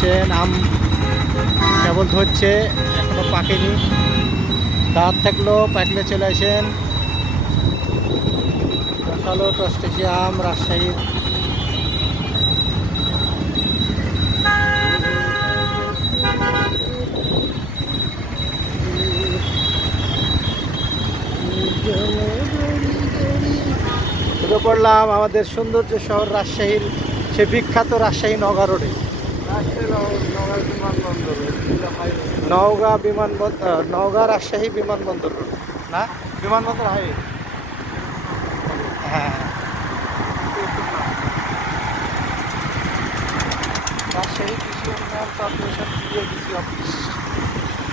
দেখছেন আম কেবল ধরছে, এখনো পাকেনি। দাঁত থাকলেও পাকলে চলে আসেন। রসালো টসটসে আম রাজশাহীর। ঢুকে পড়লাম আমাদের সৌন্দর্য শহর রাজশাহীর, সে বিখ্যাত রাজশাহী নওগাঁ রোডে। নওগাঁ বিমানবন্দর, নওগাঁ রাজশাহী বিমানবন্দর রোড না, বিমানবন্দর হাইওয়ে। হ্যাঁ, রাজশাহী কৃষি উন্নয়ন কর্পোরেশন বিএডিসি অফিস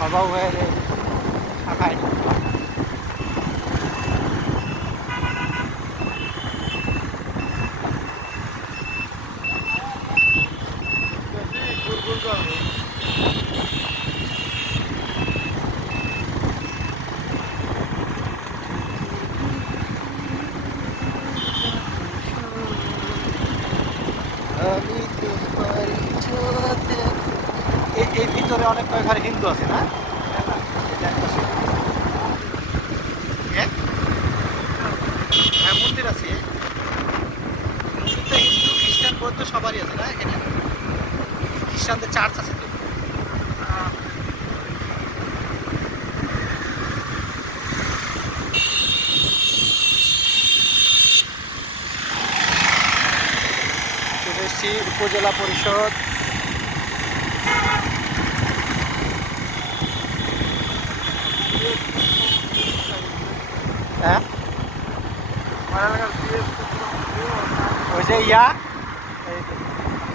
অভাব হয়ে শাখায়। এই ভিতরে অনেক কয়েক হিন্দু আছে না? হ্যাঁ, মন্দির আছে। মন্দিরটা হিন্দু খ্রিস্টান বৌদ্ধ সবারই আছে না এখানে? খ্রিস্টানদের চার্চ আছে তো। চলে এসেছি উপজেলা পরিষদ। হ্যাঁ, ওই যে ইয়া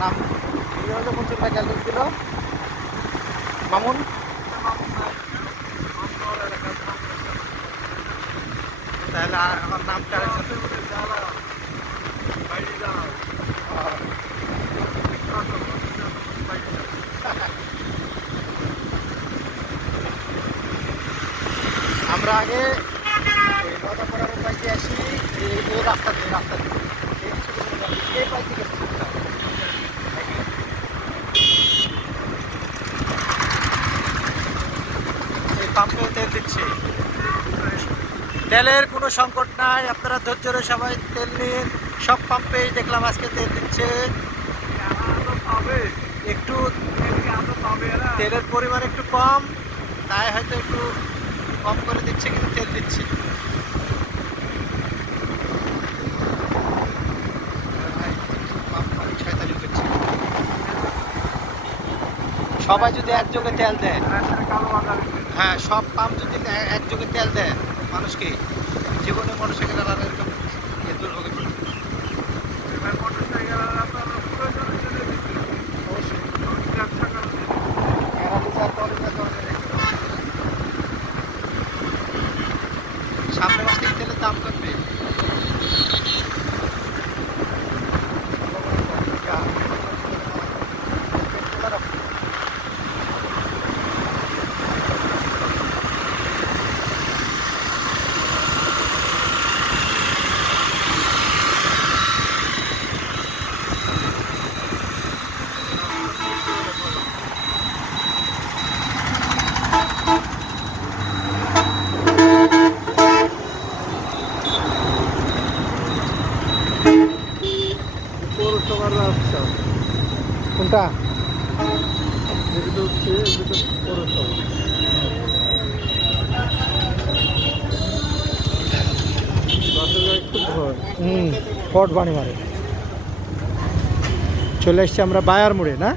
নাম প্রচুর টাকা দিল মামুন। তাহলে আমার নামটা আমরা আগে নদাপাড়ার পাইতে আসি, এই রাস্তা দিয়ে এই পাই থেকে এই পাম্পে তেল দিচ্ছে। তেলের কোনো সংকট নাই, আপনারা ধৈর্য ধরে সবাই তেল নিন। সব পাম্পেই দেখলাম আজকে তেল দিচ্ছে। একটু তেলের পরিমাণ একটু কম, তাই হয়তো একটু কম করে দিচ্ছে, কিন্তু তেল দিচ্ছে। সবাই যদি একযোগে তেল দেয়, হ্যাঁ সব পাম্প যদি একযোগে তেল দেয় মানুষকে, জীবনে মোটরসাইকেল আর এরকম দুর্ভোগে পড়বে। সামনে মাস থেকে তেলের দাম কমবে। কোনটা? ফট বাণী মারে। চলে এসছি আমরা বায়ার মোড়ে না?